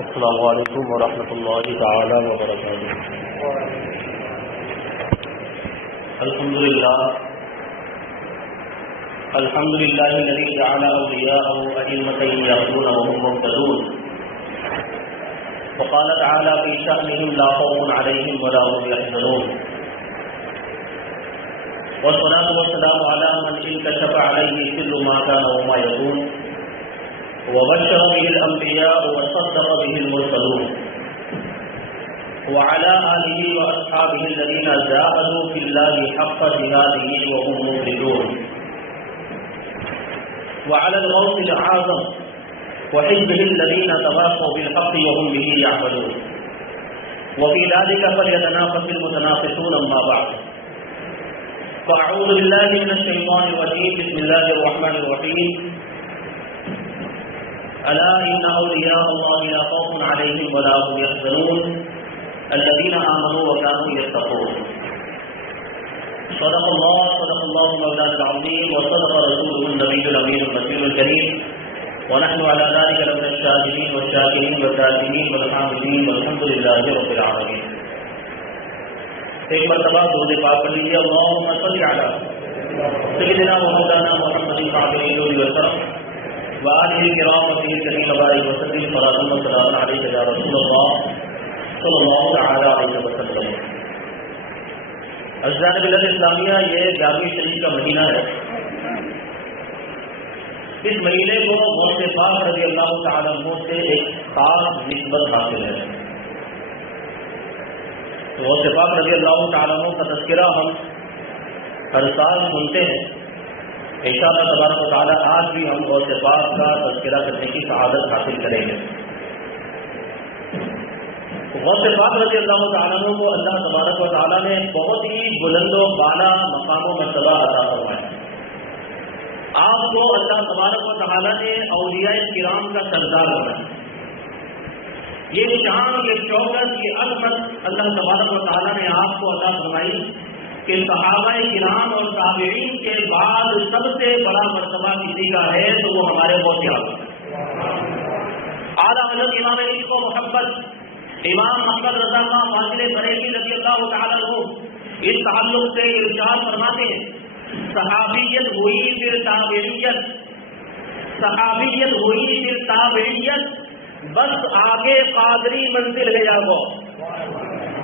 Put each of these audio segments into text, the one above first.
السلام علیکم ورحمۃ اللہ تعالی وبرکاتہ۔ الحمد للہ الذی جعل اولیاءه ائمة یهدون وهم مهتدون، وقال تعالی فی شأنهم لا خوف علیہم ولا هم یحزنون، والصلاة والسلام علی من انکشف علیہ سر ما کان وما یکون، وبشر به الأنبياء وصدق به المرسلون، وعلى آله وأصحابه الذين جاهدوا في الله حق جهاده وهم مخلصون، وعلى الغوث الأعظم وحزبه الذين تواصوا بالحق وهم به يعملون، وفي ذلك فليتنافس المتنافسون. أما بعد، فأعوذ بالله من الشيطان الرجيم. بسم الله الرحمن الرحيم. ألا إن أولياء الله لا خوف عليهم ولا هم يحزنون الذين آمنوا وكانوا يتقون. صدق الله مولانا العظيم، وصدق رسوله النبي الأمين الرسول الكريم، ونحن على ذلك لمن الشاهدين والشاكرين والذاكرين والحامدين والحمد لله رب العالمين. ایک مرتبہ درود پاک پڑھ لیجیے. اللهم صل على سيدنا ومولانا محمد العظيم وسلم وآلہ الکرام وصحبہ الکریم وبارک وسلم. صلاۃ و سلام علیک یا رسول اللہ صلی اللہ تعالی علیہ وسلم. عزیزان ملت اسلامیہ، یہ 11ویں شریف کا مہینہ ہے. اس مہینے کو غوث پاک رضی اللہ تعالی عنہ سے ایک خاص نسبت حاصل ہے. غوث پاک رضی اللہ تعالی عنہ کا تذکرہ ہم ہر سال سنتے ہیں. انشاءاللہ تبارک و تعالی آج بھی ہم غوث پاک کا تذکرہ کرنے کی سعادت حاصل کریں گے. غوث پاک رضی اللہ تعالیٰ عنہ کو اللہ تبارک و تعالیٰ نے بہت ہی بلند و بالا مقام و مرتبہ عطا فرمایا. آپ کو اللہ تبارک و تعالیٰ نے اولیاء کرام کا سردار بنایا. یہ شان، یہ شوکت، یہ عظمت اللہ تبارک و تعالیٰ نے آپ کو عطا فرمائی کہ صحابہ کرام اور تابعین کے بعد سب سے بڑا مرتبہ کسی کا ہے تو وہ ہمارے غوث اعظم اعلیٰ حضرت امام عشق و محبت امام محمد رضا خان فاضل بریلوی رضی اللہ تعالیٰ عنہ اس تعلق سے ارشاد فرماتے ہیں، صحابیت ہوئی پھر تابعیت، صحابیت ہوئی پھر تابعیت، بس آگے قادری منزل ہے یا غوث،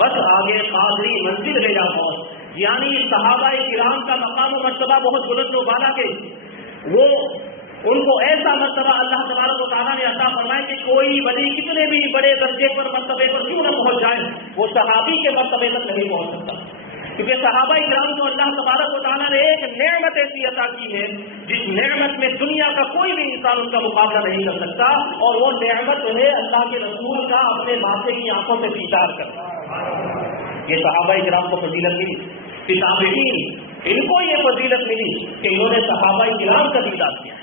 بس آگے قادری منزل ہے یا غوث. یعنی صحابہ کرام کا مقام و مرتبہ بہت بلند و بالا کے، وہ ان کو ایسا مرتبہ اللہ تبارک و تعالیٰ نے عطا فرمایا کہ کوئی ولی کتنے بھی بڑے درجے پر مرتبے پر کیوں نہ پہنچ جائے، وہ صحابی کے مرتبے تک نہیں پہنچ سکتا. کیونکہ صحابہ کرام کو اللہ تبارک و تعالیٰ نے ایک نعمت ایسی عطا کی ہے جس نعمت میں دنیا کا کوئی بھی انسان ان کا مقابلہ نہیں کر سکتا، اور وہ نعمت ہے اللہ کے رسول کا اپنے ماتھے کی آنکھوں سے دیدار کرنا. یہ صحابہ کرام کو فضیلت ملی. تابعین ان کو یہ فضیلت ملی کہ انہوں نے صحابہ کرام کا دیدار کیا.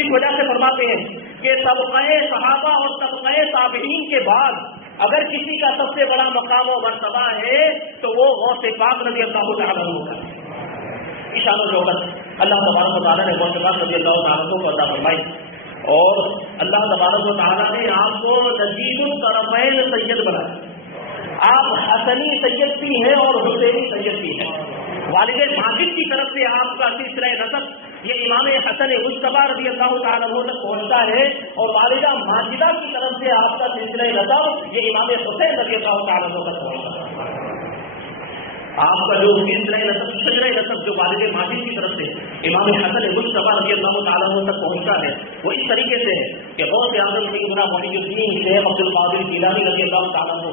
اس وجہ سے فرماتے ہیں کہ طبقہ صحابہ اور طبقہ تابعین کے بعد اگر کسی کا سب سے بڑا مقام و مرتبہ ہے تو وہ غوث پاک رضی اللہ تعالیٰ عنہ کا شان و شوکت اللہ تبارک و تعالیٰ نے غوث پاک رضی اللہ تعالیٰ عنہ کو عطا فرمائی. اور اللہ تبارک و تعالیٰ نے آپ کو نجیب الطرفین سید بنایا. آپ حسنی سید بھی ہیں اور حسینی سید بھی ہیں. والد ماجد کی طرف سے آپ کا سلسلہ نسب یہ امام حسن مجتبی رضی اللہ تعالیٰ عنہ تک پہنچتا ہے، اور والدہ ماجدہ کی طرف سے آپ کا سلسلہ نسب یہ امام حسین رضی اللہ تعالیٰ عنہ تک پہنچتا ہے. آپ کا جو سلسلہ نسب جو والد ماجد کی طرف سے امام حسن مجتبی رضی اللہ تعالیٰ عنہ تک پہنچتا ہے وہ اس طریقے سے ہے کہ غوث اعظم سیدنا محی الدین شیخ عبد القادر جیلانی رضی اللہ تعالیٰ عنہ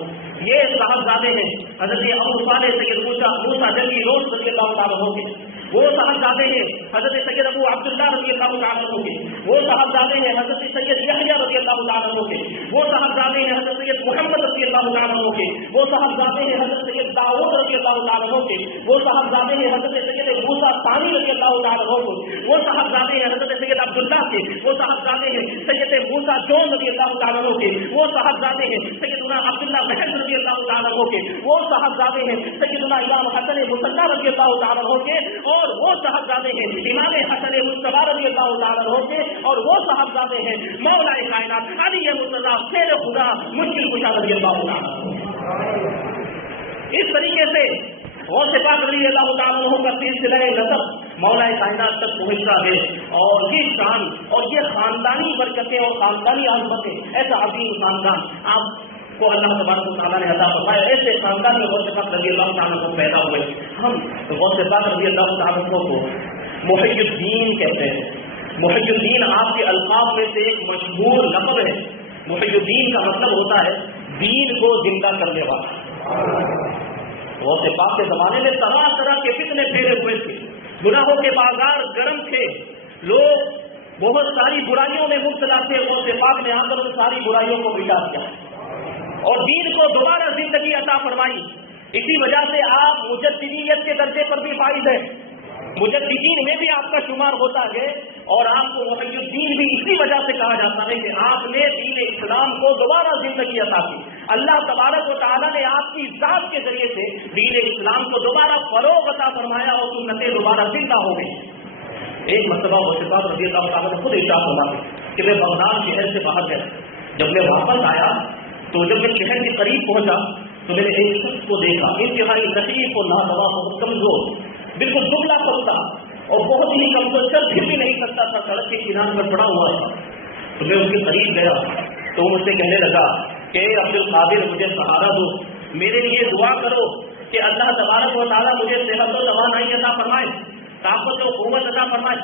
یہ صاحبزادے ہیں حضرت ابو صالح سید موسیٰ جنگی روز رضی اللہ تعالیٰ عنہ کے. وہ صاحبزادے ہیں حضرت سید ابو عبداللہ رضی اللہ تعالیٰ عنہ کے. وہ صاحبزادے ہیں حضرت سید یحییٰ رضی اللہ تعالیٰ عنہ کے. وہ صاحبزادے ہیں حضرت سید محمد رضی اللہ تعالیٰ عنہ کے. وہ صاحبزادے ہیں حضرت سید داؤد رضی اللہ تعالیٰ عنہ کے. وہ صاحبزادے ہیں حضرت سید موسیٰ ثانی رضی اللہ تعالیٰ عنہ کے. وہ صاحبزادے ہیں حضرت سید عبداللہ کے. وہ صاحبزادے ہیں سید موسیٰ جون رضی اللہ تعالیٰ عنہ کے. وہ صاحبزادے ہیں سیدنا عبداللہ محض رضی اللہ تعالیٰ عنہ کے. وہ صاحبزادے ہیں سیدنا امام حسن مصطفی رضی اللہ تعالیٰ عنہ کے. اور وہ صاحبزادے ہیں امام حسن مجتبی رضی اللہ تعالیٰ عنہ کے. اور وہ صاحبزادے ہیں مولا کائنات علی مرتضیٰ شیر خدا شاہ رضی اللہ تعالیٰ عنہ۔ اس طریقے سے غوث پاک رضی اللہ تعالیٰ عنہ کا سلسلہ نسب مولا کائنات تک پہنچتا ہے، اور یہ شان اور یہ خاندانی برکتیں اور خاندانی عظمتیں، ایسا عظیم خاندان آپ کو اللہ تبارک و تعالیٰ نے عطا فرمایا۔ ایسے خاندان میں غوث پاک رضی اللہ تعالیٰ عنہ پیدا ہوئے۔ ہم غوث پاک رضی اللہ تعالیٰ عنہ کو محی الدین کہتے ہیں۔ محی الدین آپ کے القاب میں سے ایک مشہور لقب ہے۔ محی الدین کا مطلب ہوتا ہے دین کو زندہ کرنے والا۔ غوث پاک کے زمانے میں طرح طرح کے فتنے پھیلے ہوئے تھے، گناہوں کے بازار گرم تھے، لوگ بہت ساری برائیوں میں مبتلا تھے۔ غوث پاک نے آ کر ان ساری برائیوں کو مٹا دیا اور دین کو دوبارہ زندگی عطا فرمائی۔ اسی وجہ سے آپ مجددیت کے درجے پر بھی فائز ہیں، مجددین میں بھی آپ کا شمار ہوتا ہے، اور آپ کو محی الدین بھی اسی وجہ سے کہا جاتا ہے کہ آپ نے دین اسلام کو دوبارہ زندگی عطا کی۔ اللہ تبارک و تعالیٰ نے آپ کی ذات کے ذریعے سے دین اسلام کو دوبارہ فروغ عطا فرمایا اور سنتیں دوبارہ زندہ ہو گئی۔ ایک مرتبہ غوث پاک رضی اللہ تعالیٰ نے خود ارشاد فرمایا کہ میں بغداد شہر سے باہر گیا، جب میں واپس آیا تو جب میں شہر کے قریب پہنچا تو میں نے ایک شخص کو دیکھا، انتہائی ضعیف اور نادوا، بہت کمزور، بالکل دبلا پتلا اور بہت ہی کمزور، چل پھر بھی نہیں سکتا تھا، سڑک کے کنارے پر پڑا ہوا تھا۔ تو میں اس کے قریب گیا تو وہ مجھ سے کہنے لگا کہ عبد القادر مجھے سہارا دو، میرے لیے دعا کرو کہ اللہ تبارک و تعالیٰ مجھے صحت و توانائی عطا فرمائے، طاقت و قوت عطا فرمائے۔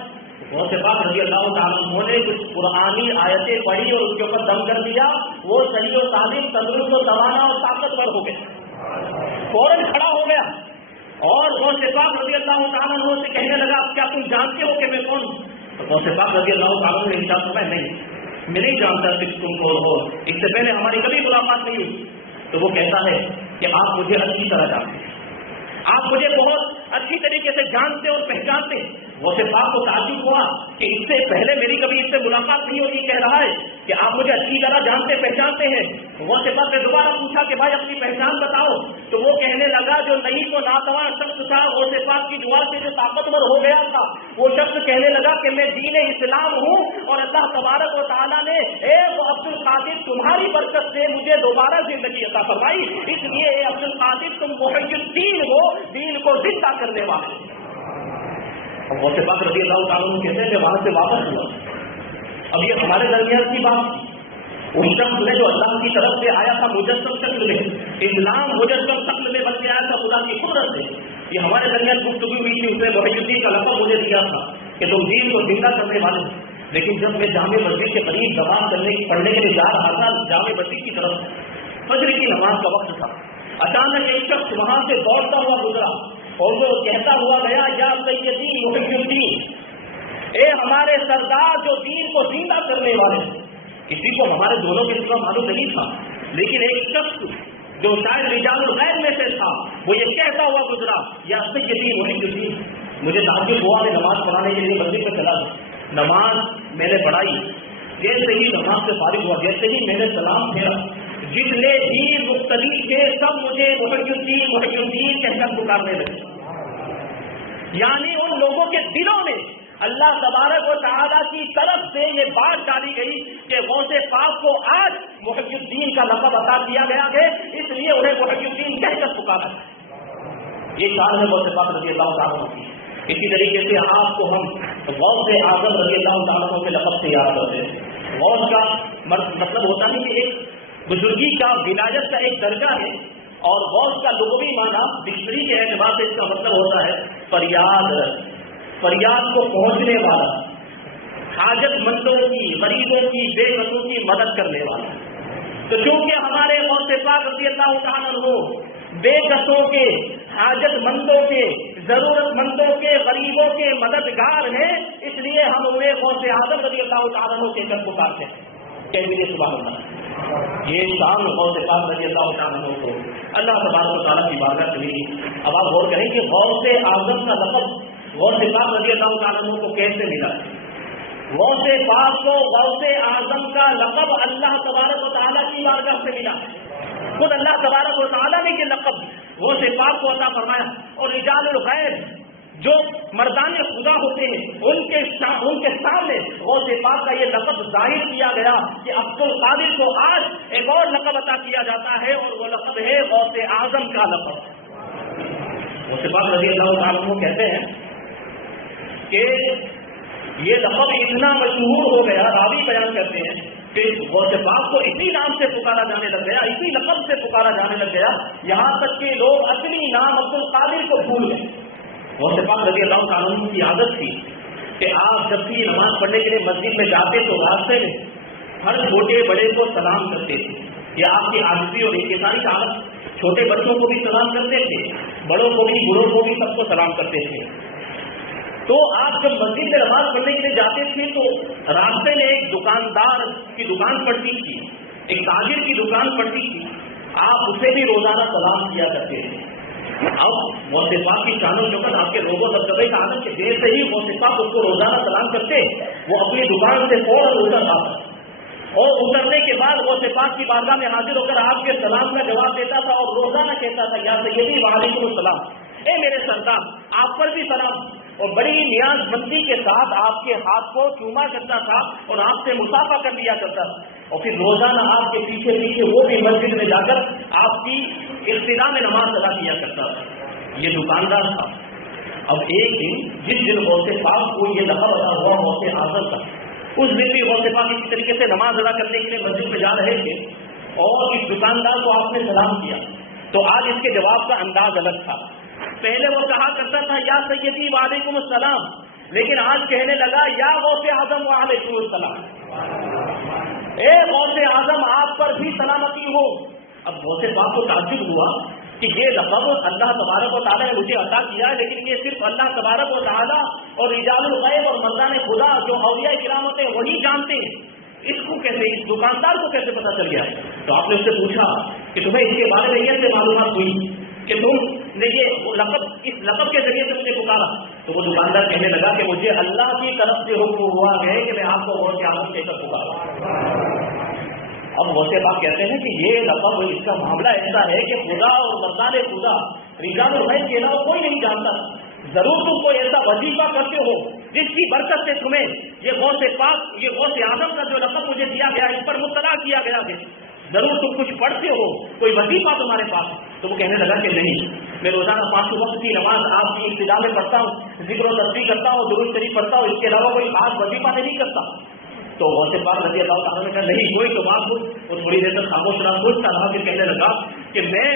غوث پاک رضی اللہ تعالیٰ عنہ نے کچھ قرآنی آیتیں پڑھی اور اس کے اوپر دم کر دیا، وہ صحیح و سالم، تندرست و توانا اور طاقتور ہو گیا، فوراً کھڑا ہو گیا اور غوث پاک رضی اللہ تعالیٰ عنہ سے کہنے لگا کیا تم جانتے ہو کہ میں کون ہوں؟ غوث پاک رضی اللہ تعالیٰ عنہ نے ارشاد فرمایا نہیں، میں نہیں جانتا کہ تم کون ہو، اس سے پہلے ہماری کبھی ملاقات نہیں ہوئی۔ تو وہ کہتا ہے کہ آپ مجھے اچھی طرح جانتے ہیں، آپ مجھے بہت اچھی طریقے سے جانتے اور پہچانتے ہیں۔ غوث پاک کو تعجب ہوا کہ اس سے پہلے میری کبھی اس سے ملاقات نہیں ہوئی، کہہ رہا ہے کہ آپ مجھے اچھی طرح جانتے پہچانتے ہیں۔ غوث پاک نے دوبارہ پوچھا کہ بھائی اپنی پہچان بتاؤ، تو وہ کہنے لگا جو نہیں تو ناتواں شخص تھا، غوث پاک کی دعا سے جو طاقتور ہو گیا تھا، وہ شخص کہنے لگا کہ میں دین اسلام ہوں اور اللہ تبارک و تعالیٰ نے اے عبد القادر تمہاری برکت سے مجھے دوبارہ زندگی عطا فرمائی، اس لیے اے عبد القادر تم محی الدین ہو، دین کو زندہ کرنے والے۔ غوث پاک رضی اللہ تعالیٰ عنہ کہتے ہیں کہ وہاں سے واپس ہوا، اب یہ ہمارے درمیان کی بات، اس شخص نے جو اللہ کی طرف سے آیا تھا مجسم شکل میں، اسلام مجسم شکل میں بن کے آیا تھا خدا کی قدرت سے، یہ ہمارے درمیان گفتگو ہوئی تھی، اس نے محی الدین کا لقب مجھے دیا تھا کہ تم دین کو زندہ کرنے والے۔ لیکن جب میں جامع مسجد کے قریب نماز پڑھنے کے لیے جا رہا تھا، جامع مسجد کی طرف، فجر کی نماز کا وقت تھا، اچانک ایک شخص وہاں سے دوڑتا ہوا گزرا اور وہ کہتا ہوا گیا یا سیدی محی الدین، اے ہمارے سردار جو دین کو زندہ کرنے والے۔ کسی کو ہمارے دونوں کے سوا معلوم نہیں تھا، لیکن ایک شخص جو شاید رجال الغیب میں سے تھا وہ یہ کہتا ہوا گزرا یا سیدی محی الدین۔ مجھے تعجب ہوا، میں نماز پڑھانے کے لیے مسجد میں چلا گیا، نماز میں نے پڑھائی، جیسے ہی نماز سے فارغ ہوا، جیسے ہی میں نے سلام پھیرا، جتنے بھی مختلف تھے سب مجھے محی الدین کہہ کر پکارنے لگے۔ یعنی ان لوگوں کے دلوں میں اللہ تبارک و تعالیٰ کی طرف سے یہ بات ڈالی گئی کہ غوث پاک کو آج محی الدین کا لقب عطا کیا گیا ہے، اس لیے انہیں محی الدین کہہ کر پکارا ہے۔ یہ شان ہے غوث پاک رضی اللہ تعالیٰ عنہ کی۔ اسی طریقے سے آپ کو ہم غوث اعظم رضی اللہ تعالیٰ عنہ کے لقب سے یاد کرتے ہیں۔ غوث کا مطلب ہوتا ہے کہ ایک بزرگی کا، ولایت کا ایک درجہ ہے، اور غوث کا لغوی معنی ڈکشنری کے اعتبار سے اس کا مطلب ہوتا ہے فریاد کو پہنچنے والا، حاجت مندوں کی، غریبوں کی، بے بسوں کی مدد کرنے والا۔ تو چونکہ ہمارے غوث پاک رضی اللہ تعالیٰ عنہ بے بسوں کے، حاجت مندوں کے، ضرورت مندوں کے، غریبوں کے مددگار ہیں، اس لیے ہم انہیں غوث اعظم رضی اللہ تعالیٰ عنہ کے کر پکارتے ہیں۔ کہیے سبحان اللہ۔ یہ شان غوث پاک رضی اللہ تعالیٰ عنہ کو اللہ تبارک و تعالیٰ کی بارگاہ سے ملی۔ اب آپ غور کریں کہ غوث اعظم کا لقب غوث پاک رضی اللہ تعالیٰ عنہ کو کیسے ملا؟ غوث پاک کو غوث اعظم کا لقب اللہ تبارک و تعالیٰ کی بارگاہ سے ملا، خود اللہ تبارک و تعالیٰ نے یہ لقب غوث پاک کو عطا فرمایا۔ اور رجال الغیب جو مردان خدا ہوتے ہیں ان کے سامنے غوث پاک کا یہ لقب ظاہر کیا گیا کہ عبد القادر کو آج ایک اور لقب عطا کیا جاتا ہے اور وہ لقب ہے غوث اعظم کا لقب. غوث پاک رضی اللہ تعالیٰ عنہ کہتے ہیں کہ یہ لقب اتنا مشہور ہو گیا، راوی بیان کرتے ہیں کہ غوث پاک کو اسی نام سے پکارا جانے لگ گیا، اسی لقب سے پکارا جانے لگ گیا، یہاں تک کہ لوگ اصلی نام عبد القادر کو بھول گئے. غوث پاک رضی اللہ تعالیٰ عنہ کی عادت تھی کہ آپ جب بھی نماز پڑھنے کے لیے مسجد میں جاتے تو راستے میں ہر چھوٹے بڑے کو سلام کرتے تھے. یہ آپ کی عاجزی اور انکساری کی عادت. چھوٹے بچوں کو بھی سلام کرتے تھے، بڑوں کو بھی، بوڑھوں کو بھی، سب کو سلام کرتے تھے. تو آپ جب مسجد میں نماز پڑھنے کے لیے جاتے تھے تو راستے میں ایک دکاندار کی دکان پڑتی تھی، ایک تاجر کی دکان پڑتی تھی، آپ اسے بھی روزانہ سلام کیا کرتے تھے. اب غوث پاک کی شان و شوکت آپ کے روزوں دبدبے کا عادت کہ جیسے ہی غوث پاک اس کو روزانہ سلام کرتے وہ اپنی دکان سے فوراً اتر آتا اور اترنے کے بعد غوث پاک کی بارگاہ میں حاضر ہو کر آپ کے سلام کا جواب دیتا تھا اور روزانہ کہتا تھا یا سیدی وعلیکم السلام، اے میرے سردار آپ پر بھی سلام، اور بڑی نیاز مندی کے ساتھ آپ کے ہاتھ کو چوما کرتا تھا اور آپ سے مصافحہ کر لیا کرتا تھا. اور پھر روزانہ آپ کے پیچھے پیچھے وہ بھی مسجد میں جا کر آپ کی ابتدا میں نماز ادا کیا کرتا تھا. یہ دکاندار تھا. اب ایک دن جس دن غوث پاک کو یہ لقب ادا ہوا غوث اعظم کا، اس دن بھی غوث پاک اسی طریقے سے نماز ادا کرنے کے لیے مسجد میں جا رہے تھے اور اس دکاندار کو آپ نے سلام کیا. تو آج اس کے جواب کا انداز الگ تھا. پہلے وہ کہا کرتا تھا یا سیدی وعلیکم السلام، لیکن آج کہنے لگا یا غوث اعظم وعلیکم السلام، اے غوث اعظم آپ پر بھی سلامتی ہو. اب غوث پاک کو تعجب ہوا کہ یہ لقب اللہ تبارک و تعالیٰ نے مجھے عطا کیا ہے، لیکن یہ صرف اللہ تبارک و تعالیٰ اور رجال الغیب اور مردان خدا جو اولیاء کرام ہوتے ہیں وہی جانتے ہیں. اس کو کیسے، اس دکاندار کو کیسے پتہ چل گیا؟ تو آپ نے اس سے پوچھا کہ تمہیں اس کے بارے میں یہ سے معلومات ہوئی کہ تم نے یہ لقب، اس لقب کے ذریعے سے مجھے پکارا؟ تو وہ دکاندار کہنے لگا کہ مجھے اللہ کی طرف سے حکم ہوا ہے کہ میں آپ کو غوث اعظم کہہ کر پکارا. اب غوث پاک کہتے ہیں کہ یہ لقب، اس کا معاملہ ایسا ہے کہ خدا اور مردان خدا رجال الغیب کے علاوہ کوئی نہیں جانتا. ضرور تم کوئی ایسا وظیفہ کرتے ہو جس کی برکت سے تمہیں یہ غوث پاک، یہ غوث اعظم کا جو لقب مجھے دیا گیا اس پر مطلع کیا گیا ہے. ضرور تم کچھ پڑھتے ہو، کوئی وظیفہ تمہارے پاس؟ تو وہ کہنے لگا کہ نہیں، میں روزانہ 5 وقت کی نماز آپ کی ابتدا میں پڑھتا ہوں، ذکر و تسبیح کرتا ہوں، درود شریف پڑھتا ہوں، اس کے علاوہ کوئی خاص وظیفہ نہیں کرتا. تو غوث پاک رضی اللہ تعالیٰ نے کہا نہیں، کوئی تو بات ہو. وہ تھوڑی دیر تک خاموش رہا، سوچتا رہا، پھر کہنے لگا کہ میں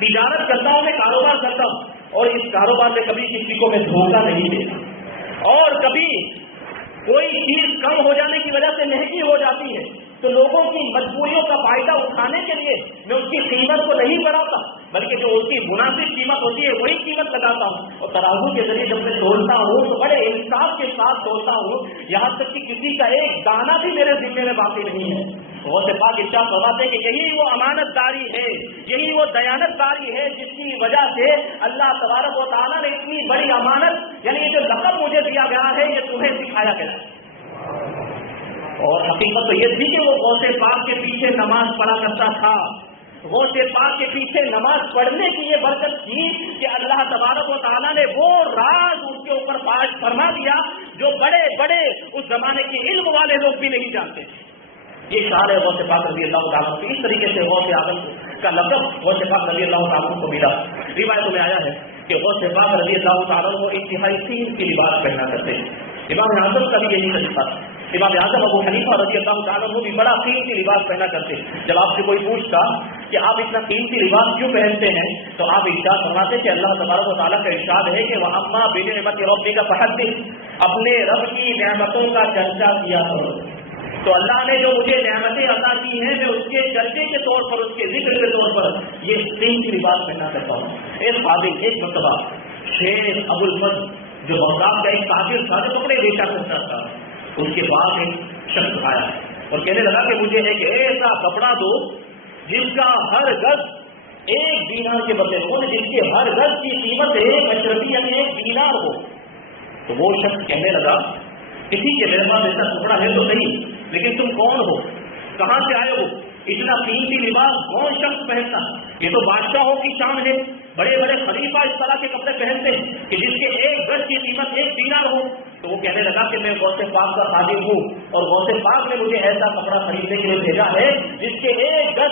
تجارت کرتا ہوں، میں کاروبار کرتا ہوں، اور اس کاروبار میں کبھی کسی کو میں دھوکہ نہیں دیتا، اور کبھی کوئی چیز کم ہو جانے کی وجہ سے مہنگی ہو جاتی ہے تو لوگوں کی مجبوریوں کا فائدہ اٹھانے کے لیے میں اس کی قیمت کو نہیں بڑھاتا، بلکہ جو اس کی مناسب قیمت ہوتی ہے وہی قیمت لگاتا ہوں. اور ترازو کے ذریعے جب میں تولتا ہوں تو بڑے انصاف کے ساتھ تولتا ہوں، یہاں تک کہ کسی کا ایک دانہ بھی میرے ذمے میں باقی نہیں ہے. غوث پاک ارشاد فرماتے ہیں کہ یہی وہ امانت داری ہے، یہی وہ دیانت داری ہے جس کی وجہ سے اللہ تبارک و تعالیٰ نے اتنی بڑی امانت، یعنی یہ جو لقب مجھے دیا گیا ہے یہ تمہیں سکھایا گیا. اور حقیقت تو یہ تھی کہ وہ غوث پاک کے پیچھے نماز پڑھا کرتا تھا. غوث پاک کے پیچھے نماز پڑھنے کی یہ برکت تھی کہ اللہ تبارک و تعالیٰ نے وہ راز اس کے اوپر فاش فرما دیا جو بڑے بڑے اس زمانے کے علم والے لوگ بھی نہیں جانتے تھے. یہ شان ہے غوث پاک رضی اللہ تعالیٰ کی. اس طریقے سے غوث اعظم کا لقب غوث پاک رضی اللہ تعالیٰ کو ملا. روایتوں میں آیا ہے کہ غوث پاک رضی اللہ تعالیٰ کو انتہائی سین کی لباس پہنا کرتے ہیں. امام اعظم کا بھی یہی طریقہ تھا. امام اعظم ابو حنیفہ رضی اللہ تعالیٰ کو بھی بڑا قیمتی لباس پہنا کرتے ہیں. جب آپ سے کوئی پوچھتا کہ آپ اتنا قیمتی لباس کیوں پہنتے ہیں تو آپ ارشاد فرماتے کہ اللہ تبارک و تعالیٰ کا ارشاد ہے کہ وَأَمَّا بِنِعْمَتِ رَبِّكَ فَحَدِّثْ، اپنے رب کی نعمتوں کا چرچا کیا کرو. تو اللہ نے جو مجھے نعمتیں عطا کی ہیں میں اس کے چرچے کے طور پر، اس کے ذکر کے طور پر یہ قیمتی لباس پہنا کرتا ہوں. ایک خادم ایک مرتبہ شیخ ابو الفضل جو بغداد کا ایک تاجر تھا جو کپڑے بیچا کرتا تھا، اس کے بعد ایک شخص آیا اور کہنے لگا کہ مجھے ایک ایسا کپڑا دو جس کا ہر گز 1 دینار کے بدلے ہو، جس کی ہر گز کی قیمت 1 اشرفی یعنی 1 دینار ہو. تو وہ شخص کہنے لگا کسی کے میرے پاس ایسا کپڑا ہے تو نہیں، لیکن تم کون ہو، کہاں سے آئے ہو، اتنا قیمتی لباس کون شخص پہنتا؟ یہ تو بادشاہوں کی شان ہے، بڑے بڑے خلیفہ اس طرح کے کپڑے پہنتے ہیں کہ جس کے 1 گز کی قیمت 1 دینار ہو. تو وہ کہنے لگا کہ میں غوث پاک کا خادم ہوں اور غوث پاک نے مجھے ایسا کپڑا خریدنے کے لیے بھیجا ہے جس کے 1 گز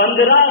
15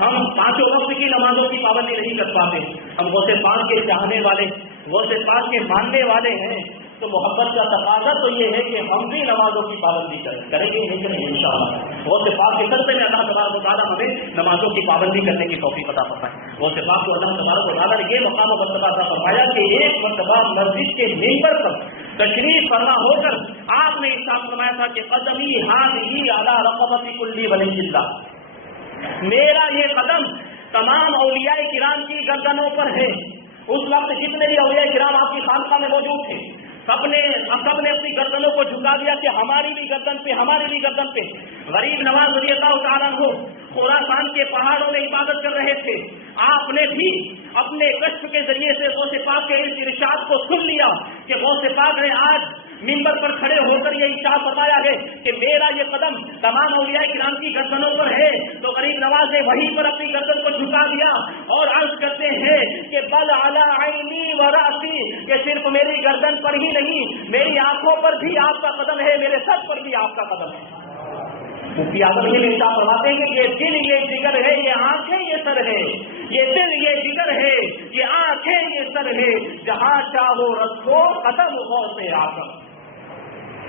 ہم پانچوں وقت کی نمازوں کی پابندی نہیں کر پاتے، ہم غوث پاک کے چاہنے والے، غوث پاک کے ماننے والے ہیں، تو محبت کا تقاضا تو یہ ہے کہ ہم بھی نمازوں کی پابندی کریں گے نہیں انشاءاللہ۔ غوث پاک کے سلسلے میں اللہ تبارک و تعالیٰ ہمیں نمازوں کی پابندی کرنے کی توفیق عطا فرمائے۔ غوث پاک کو اللہ تبارک و تعالیٰ نے یہ مقام و مرتبہ عطا فرمایا کہ ایک مرتبہ مسجد کے ممبر پر تشریف فرما ہو کر آپ نے ارشاد فرمایا تھا کہ قدمی ہذہ علی رقبۃ کل ولی اللہ، میرا یہ قدم تمام اولیاء کرام کی گردنوں پر ہے۔ اس وقت جتنے بھی اولیاء کرام آپ کی خانقاہ میں موجود تھے، سب نے اپنی گردنوں کو جھکا دیا کہ ہماری بھی گردن پہ، ہماری بھی گردن پہ۔ غریب نواز رضی اللہ تعالیٰ عنہ خراسان کے پہاڑوں میں عبادت کر رہے تھے، آپ نے بھی اپنے کشف کے ذریعے سے غوث پاک کے اس ارشاد کو سن لیا کہ غوث پاک نے آج منبر پر کھڑے ہو کر یہ ارشاد فرمایا ہے کہ میرا یہ قدم تمام اولیاء کرام کی گردنوں پر ہے۔ تو غریب نواز نے وہیں پر اپنی گردن کو جھکا دیا اور عرض کرتے ہیں کہ بل علی عینی و راسی، کہ صرف میری گردن پر ہی نہیں، میری آنکھوں پر بھی آپ کا قدم ہے، میرے سر پر بھی آپ کا قدم ہے۔ مفتی اعظم یہ ارشاد فرماتے ہیں کہ یہ دل یہ جگر ہے، یہ آنکھیں یہ سر ہے، یہ دل یہ جگر ہے، یہ آنکھیں یہ سر ہے، جہاں چاہو رکھو قدم غوث اعظم۔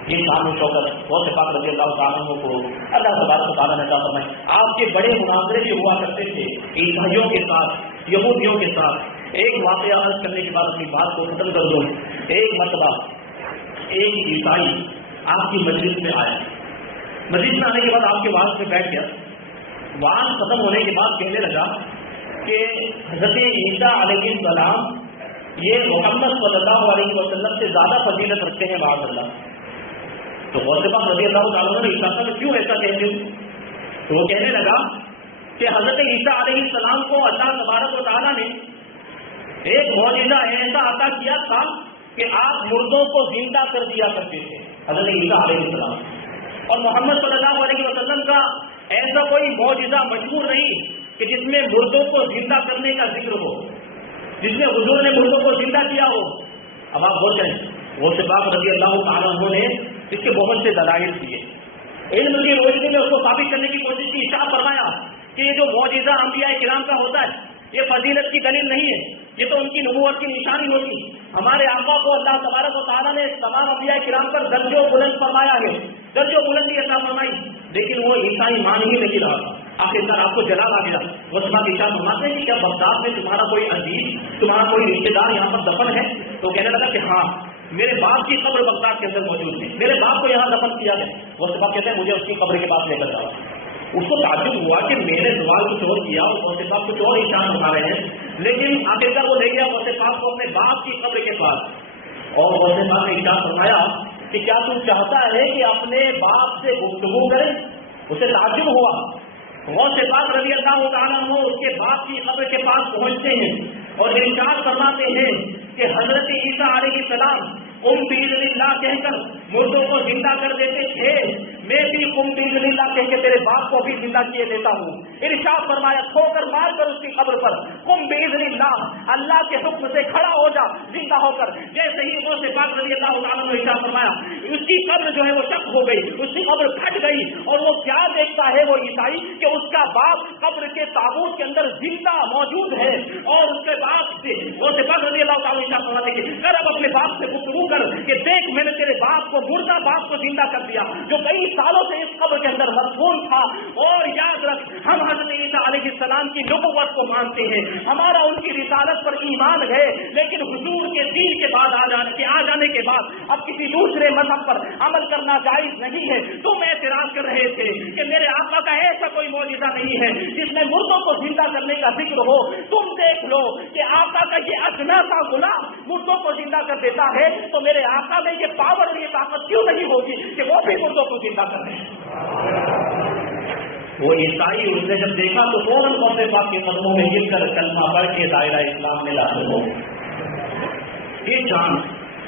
یہ شان و شوکت غوث پاک رضی اللہ تعالیٰ عنہ کو اللہ تبارک و تعالیٰ نے عطا فرمائی۔ آپ کے بڑے مناظرے بھی ہوا کرتے تھے عیسائیوں کے ساتھ، یہودیوں کے ساتھ۔ ایک واقعہ عرض کرنے کے بعد اپنی بات کو ختم کر دوں۔ ایک مرتبہ ایک عیسائی آپ کی مجلس میں آیا، مجلس میں آنے کے بعد آپ کے وعظ میں بیٹھ گیا۔ وعظ ختم ہونے کے بعد کہنے لگا کہ حضرت عیسیٰ علیہ السلام یہ محمد صلی اللہ علیہ وسلم سے زیادہ فضیلت رکھتے ہیں معاذ اللہ۔ تو غوث پاک رضی اللہ تعالیٰ نے عیسیٰ میں کیوں ایسا کہتے ہو؟ تو وہ کہنے لگا کہ حضرت عیسیٰ علیہ السلام کو اللہ تبارک و تعالیٰ نے ایک معجزہ ایسا عطا کیا تھا کہ آپ مردوں کو زندہ کر دیا کرتے تھے، حضرت عیسیٰ علیہ السلام۔ اور محمد صلی اللہ علیہ وسلم کا ایسا کوئی معجزہ مشہور نہیں کہ جس میں مردوں کو زندہ کرنے کا ذکر ہو، جس میں حضور نے مردوں کو زندہ کیا ہو۔ اب آپ بول جائیں، غوث پاک رضی اللہ تعالیٰ عنہ نے اس کے بہت سے دلائل دیے، علم کی روشنی میں اس کو ثابت کرنے کی کوشش کی۔ ارشاد فرمایا کہ یہ جو معجزہ انبیاء کرام کا ہوتا ہے یہ فضیلت کی دلیل نہیں ہے، یہ تو ان کی نبوت کی نشانی ہوتی۔ ہمارے آقا کو اللہ تبارک و تعالیٰ نے تمام انبیاء کرام پر درج و بلند فرمایا ہے، درج و بلندی عطا فرمائی، لیکن وہ عیسائی مان ہی نہیں رہا۔ آخرکار آپ کو جلال آ گیا۔ وہ سب ارشاد فرماتے ہیں کہ کیا بغداد میں تمہارا کوئی عزیز، تمہارا کوئی رشتے دار یہاں پر دفن ہے؟ تو کہنے لگا کہ ہاں، میرے باپ کی قبر بغداد کے اندر موجود ہے، میرے باپ کو یہاں دفن کیا گیا۔ وہ سب کہتے ہیں مجھے اس کی قبر کے پاس لے کر جاؤ۔ اس کو تعجب ہوا کہ میرے سوال کچھ اور کیا اور غوث پاک کچھ اور ارشاد فرما رہے ہیں، لیکن آخرکار وہ لے گیا غوث پاک کو اپنے باپ کی قبر کے پاس، اور غوث پاک نے ارشاد فرمایا کہ کیا تم چاہتا ہے کہ اپنے باپ سے گفتگو کرے؟ اسے تعجب ہوا۔ غوث پاک رضی اللہ تعالیٰ عنہ اس کے باپ کی قبر کے پاس پہنچتے ہیں اور ارشاد فرماتے ہیں کہ حضرت عیسیٰ علیہ السلام قم بإذن اللہ کہہ کر مردوں کو زندہ کر دیتے تھے، میں بھی قم بإذن اللہ کہہ کے تیرے باپ کو بھی زندہ کیے دیتا ہوں۔ ارشاد فرمایا ٹھوکر مار کر اس کی قبر پر قم بإذن اللہ، اللہ کے حکم سے کھڑا ہو جا زندہ ہو کر۔ جیسے ہی غوث پاک رضی اللہ تعالیٰ نے ارشاد فرمایا اس کی قبر جو ہے وہ شق ہو گئی، اس کی قبر پھٹ گئی، اور وہ کیا دیکھتا ہے وہ عیسائی کہ اس کا باپ قبر کے تابوت کے اندر زندہ موجود ہے، اور اس کے باپ سے غوث پاک رضی اللہ تعالیٰ ارشاد فرماتے کہ کر اب اپنے باپ سے گفتگو کر کہ دیکھ میں نے تیرے باپ کو، مردہ باپ کو زندہ کر دیا جو کئی سالوں سے اس قبر کے اندر مدفون تھا۔ اور یاد رکھ ہم حضرت عیسیٰ علیہ السلام کی نبوت کو مانتے ہیں، ہمارا ان کی رسالت پر ایمان ہے، لیکن حضور کے دین کے بعد آ جانے کے بعد اب کسی دوسرے مذہب پر عمل کرنا جائز نہیں ہے۔ تم اعتراض کر رہے تھے کہ میرے آقا کا ایسا کوئی معجزہ نہیں ہے جس میں مردوں کو زندہ کرنے کا ذکر ہو۔ تم دیکھ لو کہ آقا کا یہ ادنا سا غلام مردوں کو زندہ کر دیتا ہے، تو میرے آقا میں یہ پاور اور یہ طاقت کیوں نہیں ہوگی کہ وہ بھی مردوں کو زندہ کر دیں؟ وہ عیسائی اس نے جب دیکھا تو فوراً غوث پاک کے قدموں میں گر کر کلمہ پڑھ کے دائرہ اسلام میں داخل ہو۔ یہ جان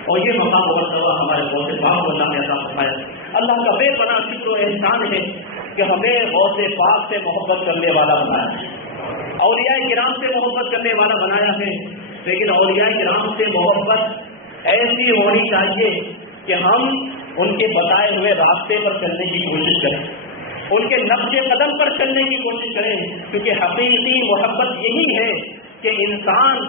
اور یہ مقام و مرتبہ ہمارے غوث پاک کو اللہ نے عطا فرمایا۔ اللہ کا بے پناہ شکر و احسان ہے کہ ہمیں غوث پاک سے محبت کرنے والا بنایا ہے، اولیاء کرام سے محبت کرنے والا بنایا ہے، لیکن اولیاء کرام سے محبت ایسی ہونی چاہیے کہ ہم ان کے بتائے ہوئے راستے پر چلنے کی کوشش کریں۔ ان کے نقش قدم پر چلنے کی کوشش کریں، کیونکہ حقیقی محبت یہی ہے کہ انسان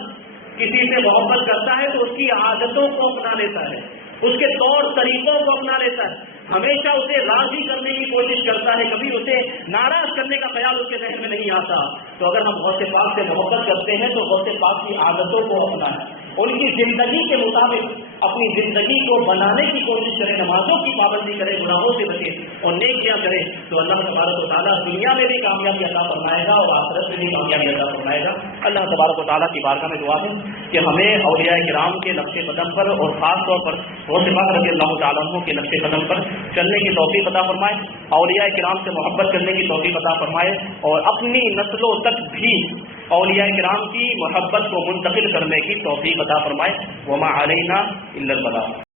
کسی سے محبت کرتا ہے تو اس کی عادتوں کو اپنا لیتا ہے، اس کے طور طریقوں کو اپنا لیتا ہے، ہمیشہ اسے راضی کرنے کی کوشش کرتا ہے، کبھی اسے ناراض کرنے کا خیال اس کے ذہن میں نہیں آتا۔ تو اگر ہم غوث پاک سے محبت کرتے ہیں تو غوث پاک کی عادتوں کو اپنائیں، ان کی زندگی کے مطابق اپنی زندگی کو بنانے کی کوشش کریں، نمازوں کی پابندی کریں، گناہوں سے بچیں اور نیکیاں کریں، تو اللہ تبارک و تعالیٰ دنیا میں بھی کامیابی عطا فرمائے گا اور آخرت میں بھی کامیابی عطا فرمائے گا۔ اللہ تبارک و تعالیٰ کی بارگاہ میں دعا ہے کہ ہمیں اولیاء کرام کے نقش قدم پر اور خاص طور پر غوث پاک رضی اللہ تعالیٰ عنہ کے نقش قدم پر چلنے کی توفیق عطا فرمائے، اولیاء کرام سے محبت کرنے کی توفیق عطا فرمائے، اور اپنی نسلوں تک بھی اولیاء کرام کی محبت کو منتقل کرنے کی توفیق عطا فرمائے۔ وما علینا الا البلاغ۔